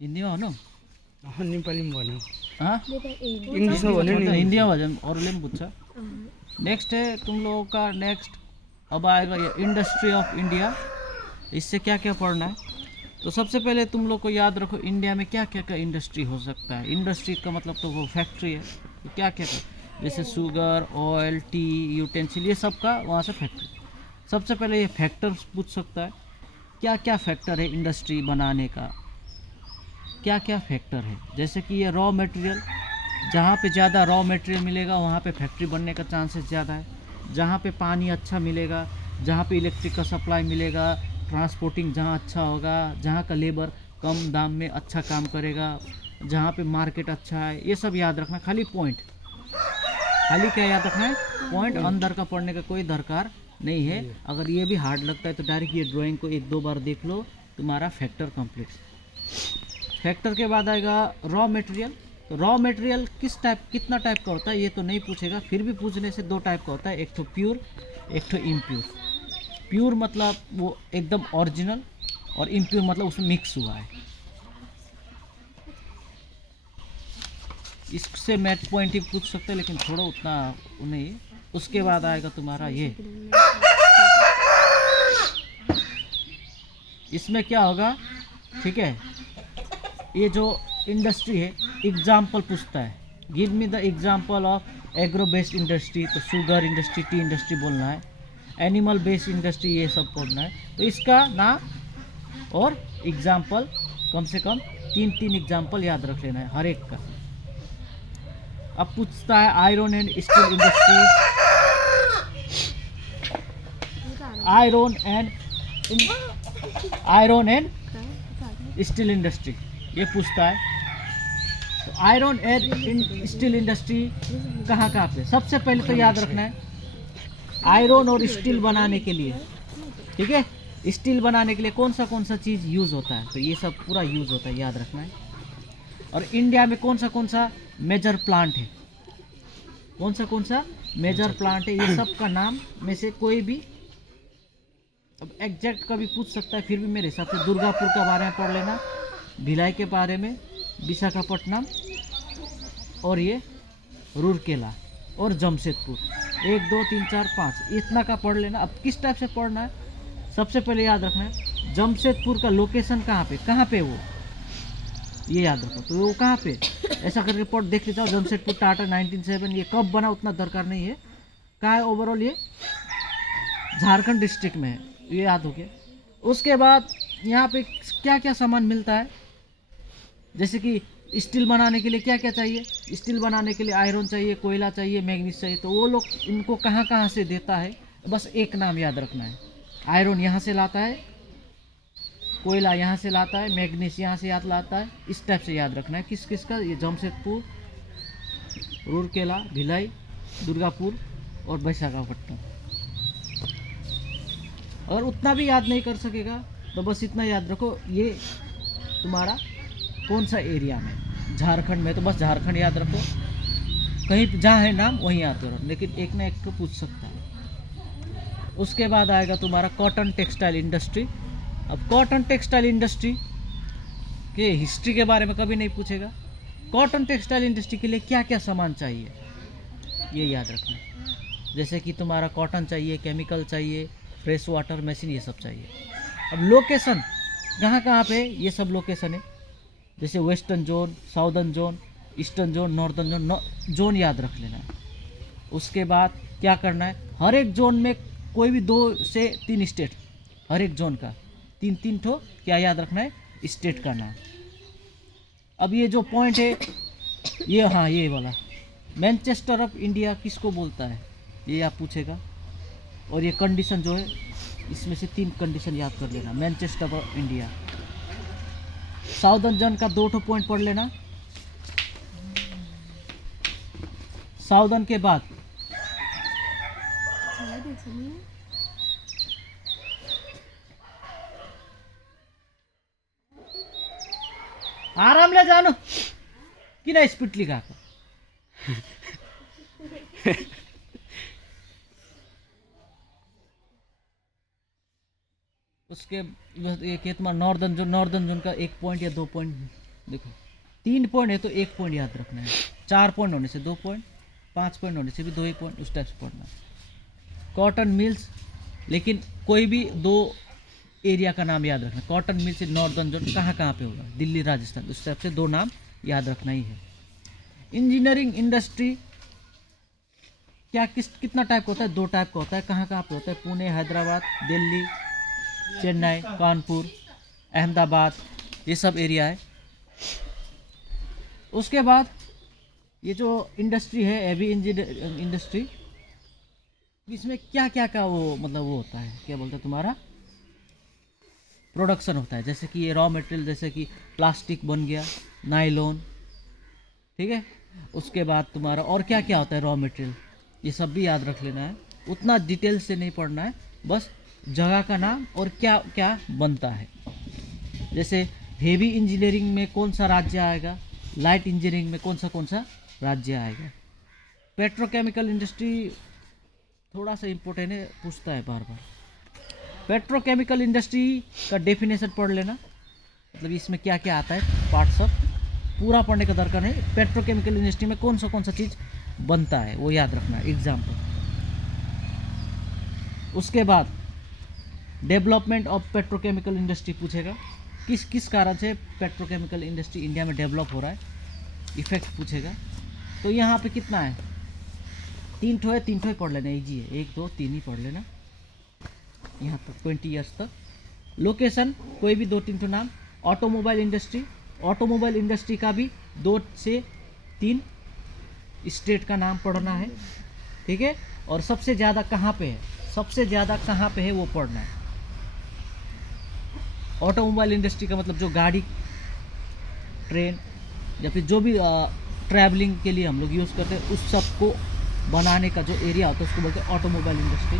हिन्दीमा भन्नु नेपालीमा भन्यो हाँ इंग्लिश में भन्यो नि हिंदी में भजन और लेम पूछा। नेक्स्ट है तुम लोगों का नेक्स्ट अब आएगा ये इंडस्ट्री ऑफ इंडिया। इससे क्या क्या पढ़ना है? तो सबसे पहले तुम लोग को याद रखो इंडिया में क्या क्या का इंडस्ट्री हो सकता है। इंडस्ट्री का मतलब तो वो फैक्ट्री है, तो क्या क्या का जैसे शुगर, ऑयल, टी, यूटेंसिल, ये सब का वहाँ से फैक्ट्री। सबसे पहले ये फैक्टर्स पूछ सकता है, क्या क्या फैक्टर है इंडस्ट्री बनाने का, क्या क्या फैक्टर है। जैसे कि ये रॉ मटेरियल, जहाँ पे ज़्यादा रॉ मटेरियल मिलेगा वहाँ पे फैक्ट्री बनने का चांसेस ज़्यादा है। जहाँ पे पानी अच्छा मिलेगा, जहाँ पे इलेक्ट्रिक का सप्लाई मिलेगा, ट्रांसपोर्टिंग जहाँ अच्छा होगा, जहाँ का लेबर कम दाम में अच्छा काम करेगा, जहाँ पे मार्केट अच्छा है, ये सब याद रखना। खाली पॉइंट, खाली क्या याद रखना है? पॉइंट। अंदर का पढ़ने का कोई दरकार नहीं है। अगर ये भी हार्ड लगता है तो डायरेक्ट ये ड्राइंग को एक दो बार देख लो, तुम्हारा फैक्टर कंप्लीट। फैक्टर के बाद आएगा रॉ मटेरियल। तो रॉ मटेरियल किस टाइप, कितना टाइप का होता है ये तो नहीं पूछेगा, फिर भी पूछने से दो टाइप का होता है, एक तो प्योर, एक तो इम्प्योर। प्योर मतलब वो एकदम ओरिजिनल, और इम्प्योर मतलब उसमें मिक्स हुआ है। इससे मैथ पॉइंट ही पूछ सकते हैं, लेकिन थोड़ा उतना नहीं है। उसके बाद आएगा तुम्हारा ये, इसमें क्या होगा, ठीक है, ये जो इंडस्ट्री है एग्जाम्पल पूछता है, give me the example of agro based industry. तो शुगर इंडस्ट्री, टी इंडस्ट्री बोलना है, एनिमल बेस्ड इंडस्ट्री, ये सब बोलना है। तो इसका नाम और एग्जाम्पल कम से कम तीन तीन एग्जाम्पल याद रख लेना है हर एक का। अब पूछता है iron and steel industry, iron and steel industry ये पूछता है। तो आयरन एंड स्टील इंडस्ट्री कहाँ कहाँ पे? सबसे पहले तो याद रखना है आयरन और स्टील बनाने के लिए, ठीक है, स्टील बनाने के लिए कौन सा चीज़ यूज़ होता है, तो ये सब पूरा यूज़ होता है, याद रखना है। और इंडिया में कौन सा मेजर प्लांट है, कौन सा मेजर प्लांट है, ये सब का नाम में से कोई भी, अब एग्जैक्ट का भी पूछ सकता है, फिर भी मेरे हिसाब से दुर्गापुर के बारे में पढ़ लेना, भिलाई के बारे में, विशाखापट्टनम, और ये रूरकेला और जमशेदपुर, 1 2 3 4 5 इतना का पढ़ लेना। अब किस टाइप से पढ़ना है, सबसे पहले याद रखना है जमशेदपुर का लोकेशन कहाँ पे वो, ये याद रखो। तो वो कहाँ पे, ऐसा करके पढ़ देख लेता हूँ। जमशेदपुर टाटा 1907, ये कब बना उतना दरकार नहीं है, कहाँ है ओवरऑल, ये झारखंड डिस्ट्रिक्ट में है, ये याद हो गया। उसके बाद यहाँ पे क्या क्या सामान मिलता है, जैसे कि स्टील बनाने के लिए क्या क्या चाहिए, स्टील बनाने के लिए आयरन चाहिए, कोयला चाहिए, मैग्नीज चाहिए। तो वो लोग इनको कहाँ कहाँ से देता है, बस एक नाम याद रखना है। आयरन यहाँ से लाता है, कोयला यहाँ से लाता है, मैग्नीज यहाँ से याद लाता है, इस टाइप से याद रखना है। किस किस का, ये जमशेदपुर, रूरकेला, भिलाई, दुर्गापुर और विशाखापट्टनम। अगर उतना भी याद नहीं कर सकेगा तो बस इतना याद रखो, ये तुम्हारा कौन सा एरिया में, झारखंड में, तो बस झारखंड याद रखो, कहीं जहाँ है नाम वहीं आते रहो, लेकिन एक ना एक को पूछ सकता है। उसके बाद आएगा तुम्हारा कॉटन टेक्सटाइल इंडस्ट्री। अब कॉटन टेक्सटाइल इंडस्ट्री के हिस्ट्री के बारे में कभी नहीं पूछेगा। कॉटन टेक्सटाइल इंडस्ट्री के लिए क्या क्या सामान चाहिए ये याद रखना, जैसे कि तुम्हारा कॉटन चाहिए, केमिकल चाहिए, फ्रेश वाटर मशीन, ये सब चाहिए। अब लोकेशन कहाँ पे, ये सब लोकेशन है, जैसे western zone, southern zone, eastern zone, northern zone, zone याद रख लेना है। उसके बाद क्या करना है, हर एक जोन में कोई भी 2 से 3 स्टेट, हर एक जोन का 3 ठो क्या याद रखना है, स्टेट का नाम। अब ये जो पॉइंट है ये, हाँ ये वाला मैनचेस्टर ऑफ इंडिया किसको बोलता है, ये आप पूछेगा। और ये कंडीशन जो है इसमें से 3 कंडीशन याद कर लेना, Manchester of India. Southern zone का 2 ठो पॉइंट पढ़ लेना। साउदर्न के बाद आराम ले जानो कि ना स्पीड लिखा उसके ये खेत में नॉर्दर्न जोन का 1 पॉइंट या 2 पॉइंट देखो 3 पॉइंट है तो 1 पॉइंट याद रखना है, 4 पॉइंट होने से 2 पॉइंट, 5 पॉइंट होने से भी 2 ही पॉइंट, उस टाइप से पढ़ना है। कॉटन मिल्स, लेकिन कोई भी 2 एरिया का नाम याद रखना। कॉटन मिल्स नॉर्दर्न जोन कहाँ पे होगा, दिल्ली राजस्थान, उस टाइप से 2 नाम याद रखना ही है। इंजीनियरिंग इंडस्ट्री क्या कितना टाइप का होता है, 2 टाइप का होता है। कहाँ पे होता है, पुणे, हैदराबाद, दिल्ली, चेन्नई, कानपुर, अहमदाबाद, ये सब एरिया है। उसके बाद ये जो इंडस्ट्री है हैवी इंजीनियरिंग इंडस्ट्री, इसमें क्या क्या का वो मतलब वो होता है, क्या बोलते हैं तुम्हारा प्रोडक्शन होता है। जैसे कि ये रॉ मटेरियल, जैसे कि प्लास्टिक बन गया, नायलॉन, ठीक है। उसके बाद तुम्हारा और क्या क्या होता है रॉ मटेरियल, ये सब भी याद रख लेना है। उतना डिटेल से नहीं पढ़ना है, बस जगह का नाम और क्या क्या बनता है। जैसे हेवी इंजीनियरिंग में कौन सा राज्य आएगा, लाइट इंजीनियरिंग में कौन सा राज्य आएगा। पेट्रोकेमिकल इंडस्ट्री थोड़ा सा इम्पोर्टेंट है, पूछता है बार बार। पेट्रोकेमिकल इंडस्ट्री का डेफिनेशन पढ़ लेना, मतलब इसमें क्या क्या आता है पार्ट सब पूरा पढ़ने का दरकार नहीं। पेट्रोकेमिकल इंडस्ट्री में कौन सा चीज़ बनता है वो याद रखना है, एग्जाम्पल। उसके बाद डेवलपमेंट ऑफ पेट्रोकेमिकल इंडस्ट्री पूछेगा, किस कारण से पेट्रोकेमिकल इंडस्ट्री इंडिया में डेवलप हो रहा है, इफेक्ट पूछेगा। तो यहाँ पे कितना है, 3 ठो है, 3 ठो ही पढ़ लेना, ईजी है, 1 2 3 ही पढ़ लेना यहाँ तक 20 ईयर्स तक। लोकेशन कोई भी 2-3 ठो नाम। ऑटोमोबाइल इंडस्ट्री, ऑटोमोबाइल इंडस्ट्री का भी 2 से 3 स्टेट का नाम पढ़ना है, ठीक है। और सबसे ज़्यादा कहाँ पे है, सबसे ज़्यादा कहाँ पे है वो पढ़ना है। ऑटोमोबाइल इंडस्ट्री का मतलब जो गाड़ी, ट्रेन या फिर जो भी ट्रैवलिंग के लिए हम लोग यूज़ करते हैं उस सब को बनाने का जो एरिया होता है उसको बोलते हैं ऑटोमोबाइल इंडस्ट्री।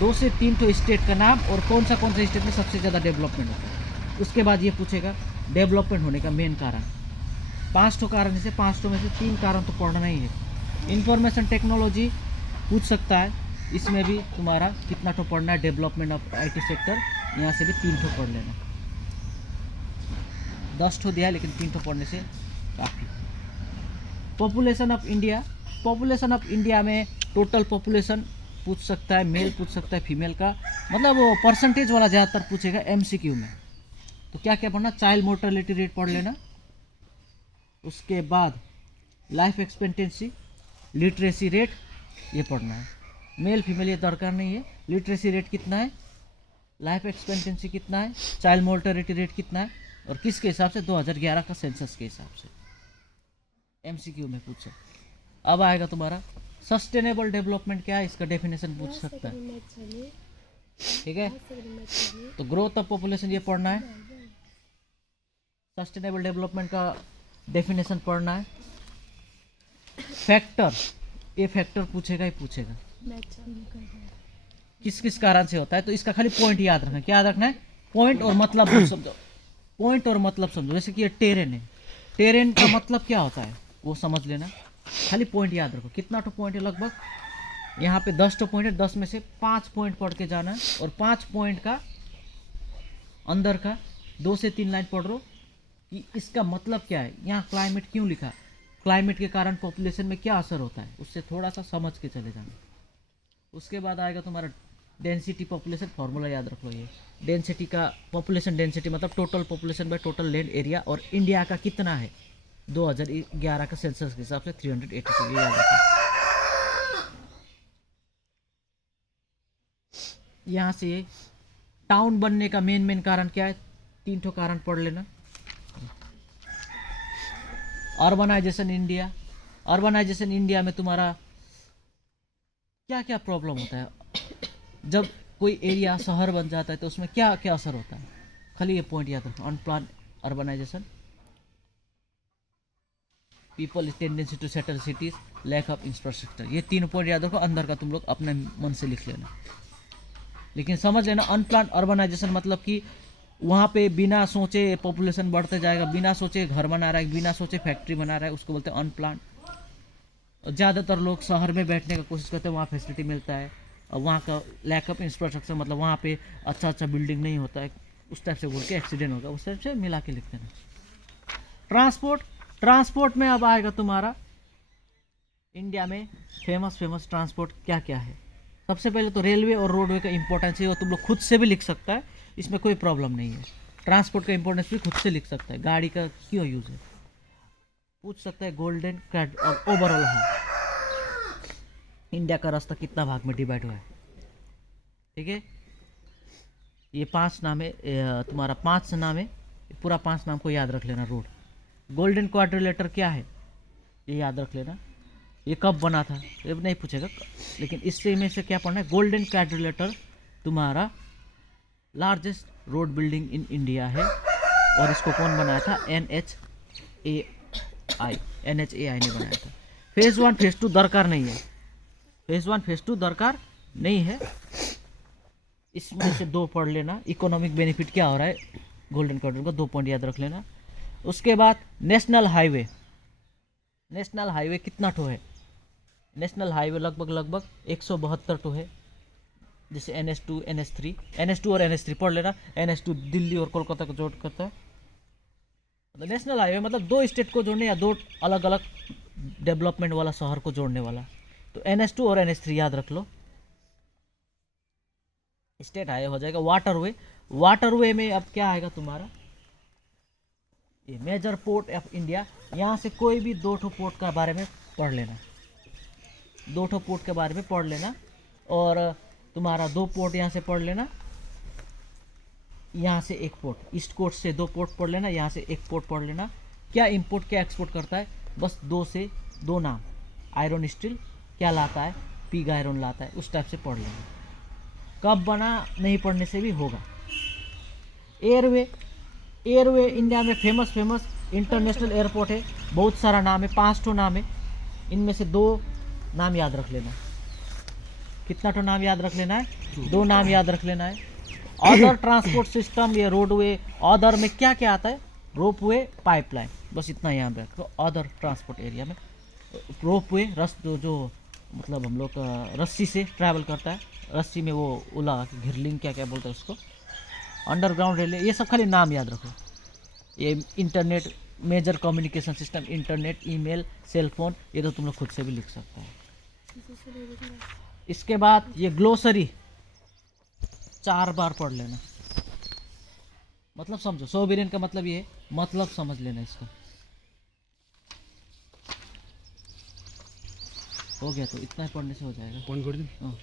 2 से 3 तो स्टेट का नाम और कौन सा स्टेट में सबसे ज़्यादा डेवलपमेंट होता है। उसके बाद ये पूछेगा डेवलपमेंट होने का मेन कारण। 5 कारण में से 5 में से 3 कारण तो पढ़ना ही है। इंफॉर्मेशन टेक्नोलॉजी पूछ सकता है, इसमें भी तुम्हारा कितना तो पढ़ना है। डेवलपमेंट ऑफ IT सेक्टर, यहाँ से भी 3 ठो पढ़ लेना। 10 ठो दिया है लेकिन 3 ठो पढ़ने से काफ़ी। Population of India, population of India में टोटल पॉपुलेशन पूछ सकता है, मेल पूछ सकता है, फीमेल का, मतलब वो परसेंटेज वाला ज़्यादातर पूछेगा MCQ में। तो क्या क्या पढ़ना, चाइल्ड मोर्टेलिटी रेट पढ़ लेना। उसके बाद लाइफ एक्सपेक्टेंसी, लिटरेसी रेट ये पढ़ना है। मेल फीमेल ये दरकार नहीं है। लिटरेसी रेट कितना है, लाइफ एक्सपेक्टेंसी कितना है, चाइल्ड मोर्टेलिटी रेट कितना है, और किसके हिसाब से, 2011 का सेंसस के हिसाब से MCQ में पूछ सकता। अब आएगा तुम्हारा सस्टेनेबल डेवलपमेंट क्या है, इसका डेफिनेशन पूछ सकता है, ठीक है। तो ग्रोथ ऑफ पॉपुलेशन ये पढ़ना है, सस्टेनेबल डेवलपमेंट का डेफिनेशन पढ़ना है। फैक्टर, ये फैक्टर पूछेगा ही पूछेगा, किस कारण से होता है। तो इसका खाली पॉइंट याद रखना। क्या याद रखना है, पॉइंट और मतलब समझो, पॉइंट और मतलब समझो। जैसे कि ये टेरेन है, टेरेन का मतलब क्या होता है वो समझ लेना, खाली पॉइंट याद रखो। कितना तो पॉइंट है, लगभग यहाँ पे 10 तो पॉइंट है, 10 में से 5 पॉइंट पढ़ के जाना है। और 5 पॉइंट का अंदर का 2 से 3 लाइन पढ़ लो कि इसका मतलब क्या है, यहाँ क्लाइमेट क्यों लिखा, क्लाइमेट के कारण पॉपुलेशन में क्या असर होता है, उससे थोड़ा सा समझ के चले जाना। उसके बाद आएगा तुम्हारा डेंसिटी पॉपुलेशन, फार्मूला याद रख लो। ये डेंसिटी का, पॉपुलेशन डेंसिटी मतलब total population by total land area, और इंडिया का कितना है 2011 का सेंसस के हिसाब से 382, ये याद रखो। यहाँ से टाउन बनने का मेन कारण क्या है, 3 ठो कारण पढ़ लेना। अर्बनाइजेशन इंडिया, अर्बनाइजेशन इंडिया में तुम्हारा क्या क्या प्रॉब्लम होता है, जब कोई एरिया शहर बन जाता है तो उसमें क्या क्या असर होता है, खाली ये पॉइंट याद रखो। Unplanned urbanisation, people tendency to settle cities, lack of infrastructure, ये 3 पॉइंट याद रखो। अंदर का तुम लोग अपने मन से लिख लेना, लेकिन समझ लेना अनप्लान अर्बनाइजेशन मतलब कि वहाँ पे बिना सोचे पॉपुलेशन बढ़ते जाएगा, बिना सोचे घर बना रहा है, बिना सोचे फैक्ट्री बना रहा है, उसको बोलते हैं अनप्लान। ज़्यादातर लोग शहर में बैठने का कोशिश करते हैं, वहाँ फैसिलिटी मिलता है, और वहाँ का लैक ऑफ इंफ्रास्ट्रक्चर मतलब वहाँ पे अच्छा बिल्डिंग नहीं होता है, उस टाइप से बोल के एक्सीडेंट होगा, उस टाइप से मिला के लिखते हैं। ट्रांसपोर्ट में अब आएगा तुम्हारा इंडिया में फेमस ट्रांसपोर्ट क्या क्या है। सबसे पहले तो रेलवे और रोडवे का इंपॉर्टेंस है, वो तुम लोग खुद से भी लिख सकता है, इसमें कोई प्रॉब्लम नहीं है। ट्रांसपोर्ट का इंपॉर्टेंस भी खुद से लिख सकता है, गाड़ी का क्यों यूज़ है पूछ सकता है। गोल्डन कार्ड और ओवरऑल है इंडिया का रास्ता कितना भाग में डिवाइड हुआ है, ठीक है। ये 5 नाम है, तुम्हारा 5 नाम है, पूरा 5 नाम को याद रख लेना। रोड गोल्डन क्वाड्रिलेटर क्या है ये याद रख लेना। ये कब बना था ये नहीं पूछेगा, लेकिन इससे में से क्या पढ़ना है। गोल्डन क्वाड्रिलेटर तुम्हारा largest road building in India है, और इसको कौन बनाया था, NHAI ने बनाया था। फेज़ 1 फेज़ 2 दरकार नहीं है, फेज़ 1 फेज़ 2 दरकार नहीं है। इसमें से 2 पढ़ लेना। इकोनॉमिक बेनिफिट क्या हो रहा है गोल्डन क्वाड्रिलेटर का, 2 पॉइंट याद रख लेना। उसके बाद नेशनल हाईवे कितना ठो है, नेशनल हाईवे लगभग 172 ठो है। जैसे NH2 NH3 और NH3 पढ़ लेना। NH2 दिल्ली और कोलकाता को जोड़ करता है। नेशनल हाईवे मतलब 2 स्टेट को जोड़ने या 2 अलग अलग डेवलपमेंट वाला शहर को जोड़ने वाला। तो NH2 और NH3 याद रख लो। स्टेट हाईवे हो जाएगा। वाटरवे में अब क्या आएगा तुम्हारा, ये मेजर पोर्ट ऑफ इंडिया। यहाँ से कोई भी 2 ठो पोर्ट का बारे में पढ़ लेना, 2 ठो पोर्ट के बारे में पढ़ लेना। और तुम्हारा 2 पोर्ट यहाँ से पढ़ लेना, यहाँ से 1 पोर्ट, ईस्ट कोस्ट से 2 पोर्ट पढ़ लेना, यहाँ से 1 पोर्ट पढ़ लेना। क्या इंपोर्ट क्या एक्सपोर्ट करता है, बस 2 से 2 नाम। आयरन स्टील क्या लाता है, पिग आयरन लाता है, उस टाइप से पढ़ लेना। कब बना नहीं पढ़ने से भी होगा। एयरवे इंडिया में फेमस इंटरनेशनल एयरपोर्ट है, बहुत सारा नाम है, 5 ठो नाम है। इनमें से 2 नाम याद रख लेना। कितना ठो नाम याद रख लेना है, 2 नाम याद रख लेना है। अदर ट्रांसपोर्ट सिस्टम, ये रोडवे अदर में क्या क्या आता है, रोपवे पाइपलाइन, बस इतना यहाँ पे रखो। अदर ट्रांसपोर्ट एरिया में रोपवे जो मतलब हम लोग रस्सी से ट्रैवल करता है, रस्सी में वो उला घिरलिंग क्या क्या बोलते हैं उसको, अंडरग्राउंड रेलवे, ये सब खाली नाम याद रखो। ये internet major communication system, internet, email, cellphone, ये तो तुम लोग खुद से भी लिख सकते हैं। इसके बाद ये ग्लोसरी 4 बार पढ़ लेना। मतलब समझो, सोवरेन का मतलब ये है, मतलब समझ लेना इसका। हो गया तो इतना ही पढ़ने से हो जाएगा। फोन कर दूं? हाँ।